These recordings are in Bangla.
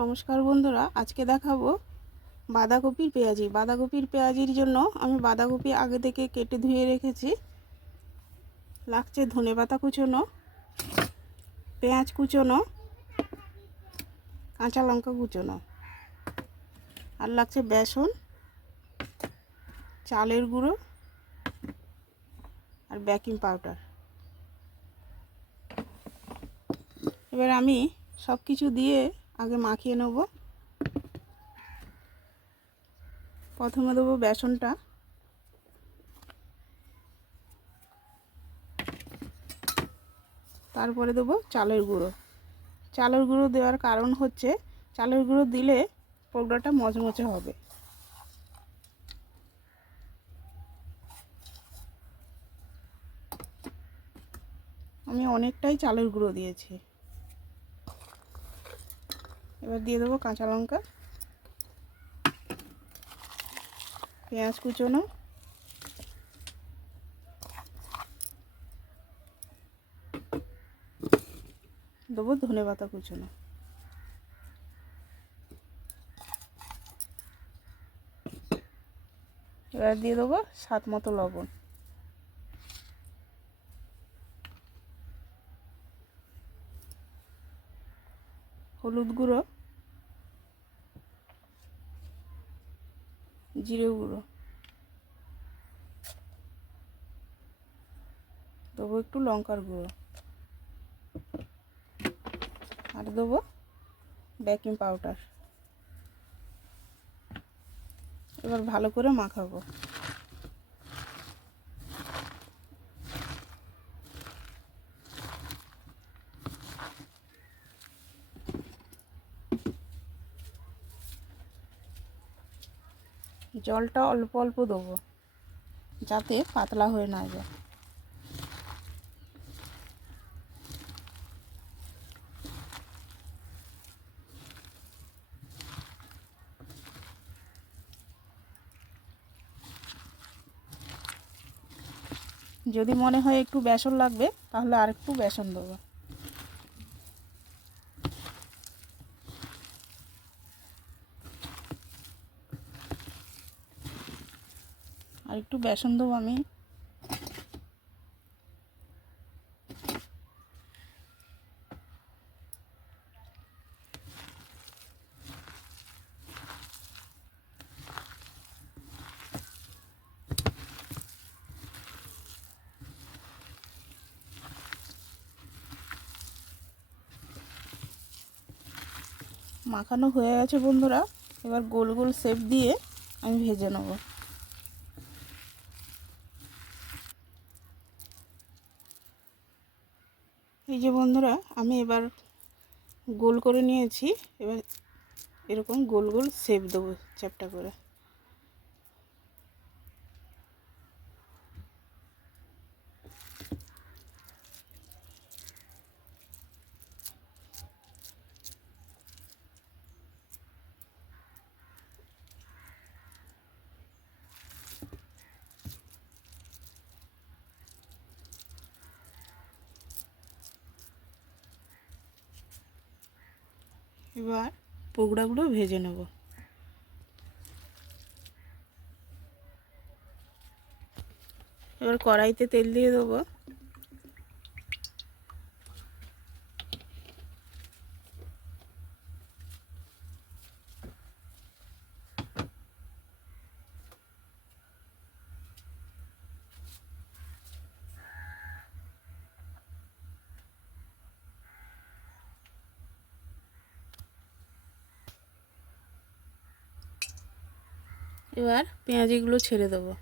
নমস্কার বন্ধুরা, আজকে দেখাবো বাঁধাকপির পেঁয়াজি। বাঁধাকপির পেঁয়াজির জন্য আমি বাঁধাকপি আগে থেকে কেটে ধুয়ে রেখেছি। লাগছে ধনেপাতা কুচোনো, পেঁয়াজ কুচোনো, কাঁচা লঙ্কা কুচোনো, আর লাগছে বেসন, চালের গুঁড়ো আর বেকিং পাউডার। এবার আমি সব কিছু দিয়ে আগে মাখিয়ে নেব। প্রথমে দেবো বেসনটা, তারপরে দেবো চালের গুঁড়ো। চালের গুঁড়ো দেওয়ার কারণ হচ্ছে চালের গুঁড়ো দিলে পকোড়াটা মচমচে হবে। আমি অনেকটাই চালের গুঁড়ো দিয়েছি। এবার দিয়ে দেবো কাঁচা লঙ্কা, পেঁয়াজ কুচোনো, দেবো ধনেপাতা কুচোনো। এবার দিয়ে দেবো স্বাদ মতো লবণ। হলুদ গুঁড়ো, জিরে গুঁড়ো, দেবো একটু লঙ্কার গুঁড়ো, আর দেবো বেকিং পাউডার। এবার ভালো করে মাখাবো। জলটা অল্প অল্প দেবো যাতে পাতলা হয়ে না যায়। যদি মনে হয় একটু বেসন লাগবে তাহলে আর একটু বেসন দেবো। আর একটু বেসন দেবো আমি। মাখানো হয়ে গেছে বন্ধুরা। এবার গোল গোল শেপ দিয়ে আমি ভেজে নেব। এই যে বন্ধুরা, আমি এবার গোল করে নিয়েছি। এবার এরকম গোল গোল শেপ দেবো চ্যাপটা করে। এবার পকোড়াগুলো ভেজে নেব। এবার কড়াইতে তেল দিয়ে দেবো। এবার পেঁয়াজিগুলো ছেড়ে দেবো।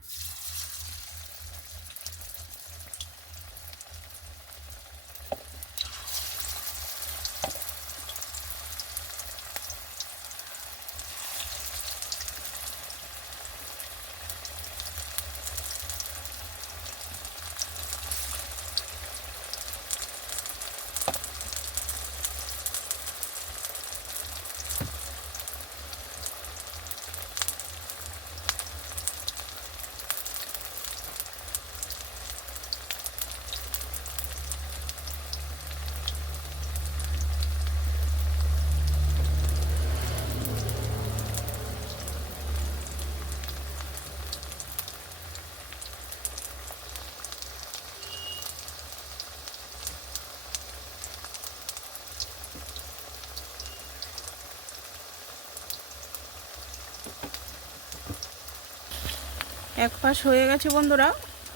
এক পাশ হয়ে গেছে বন্ধুরা,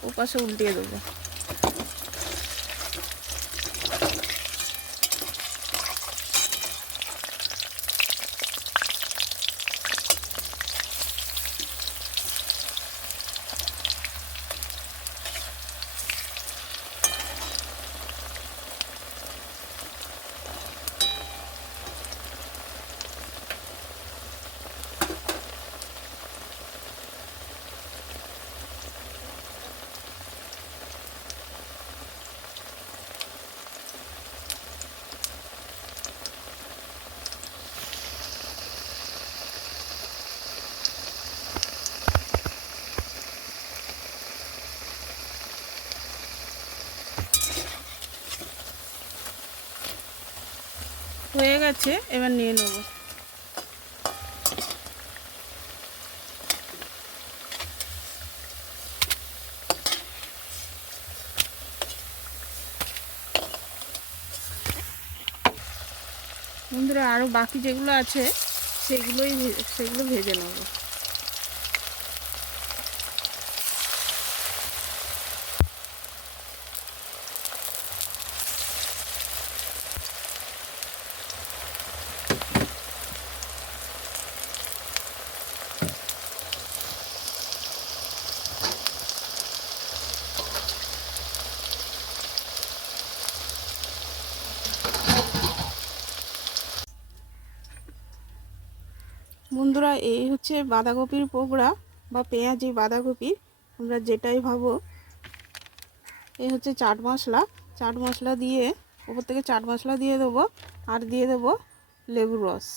ও পাশে উল্টিয়ে দেবো। হয়ে গেছে, এবার নিয়ে নেব। বন্ধুরা আরও বাকি যেগুলো আছে সেগুলো ভেজে নেব। বন্ধুরা এই হচ্ছে বাঁধাকপির পকোড়া বা পেঁয়াজি বাঁধাকপি, আমরা যেটাই ভাবো। এই হচ্ছে চাট মশলা দিয়ে ওপর থেকে চাট মশলা দিয়ে দেবো, আর দিয়ে দেবো লেবুর রস,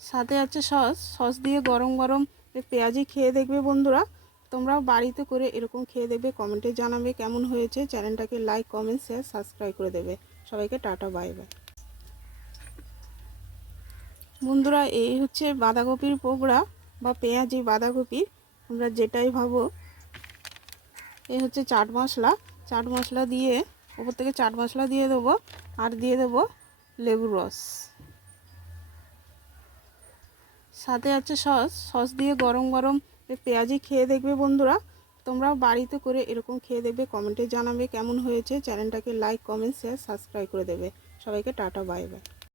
সাথে আছে সস দিয়ে গরম গরম পেঁয়াজি খেয়ে দেখবে বন্ধুরা। তোমরাও বাড়িতে করে এরকম খেয়ে দেখবে, কমেন্টে জানাবে কেমন হয়েছে। চ্যানেলটাকে লাইক, কমেন্ট, শেয়ার, সাবস্ক্রাইব করে দেবে। সবাইকে টাটা, বাই বাই। বন্ধুরা এই হচ্ছে বাঁধাকপির পকোড়া বা পেঁয়াজি বাঁধাকপি, আমরা যেটাই ভাবো। এই হচ্ছে চাট মশলা দিয়ে ওপর থেকে চাট মশলা দিয়ে দেবো, আর দিয়ে দেবো লেবুর রস, সাথে আছে সস দিয়ে গরম গরম পেঁয়াজি খেয়ে দেখবে বন্ধুরা। তোমরাও বাড়িতে করে এরকম খেয়ে দেখবে, কমেন্টে জানাবে কেমন হয়েছে। চ্যানেলটাকে লাইক, কমেন্ট, শেয়ার, সাবস্ক্রাইব করে দেবে। সবাইকে টাটা, বাই বাই।